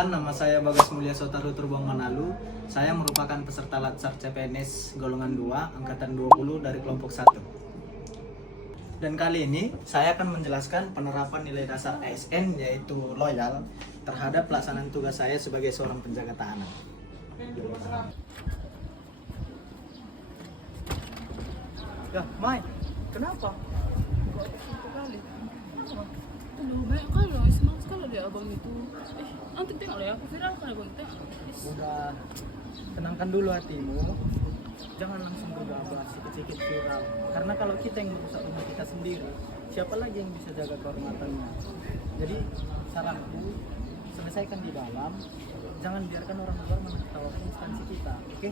Perkenalkan, nama saya Bagas Mulya Sotaru Turbang Manalu. Saya merupakan peserta Latsar CPNS golongan 2, angkatan 20 dari kelompok 1. Dan kali ini saya akan menjelaskan penerapan nilai dasar ASN yaitu loyal terhadap pelaksanaan tugas saya sebagai seorang penjaga tahanan. Ya, Mai, kenapa? Kok satu kali? Aduh, banyak kali loh, semangat sekali deh abang itu. Nanti tengok lah ya, aku viralkan abang, tengok. Udah, tenangkan dulu hatimu. Jangan langsung gegabah, sikit-sikit viral. Karena kalau kita yang merusak rumah kita sendiri, siapa lagi yang bisa jaga kehormatannya? Jadi, saranku, selesaikan di dalam. Jangan biarkan orang luar menertawakan instansi kita, oke?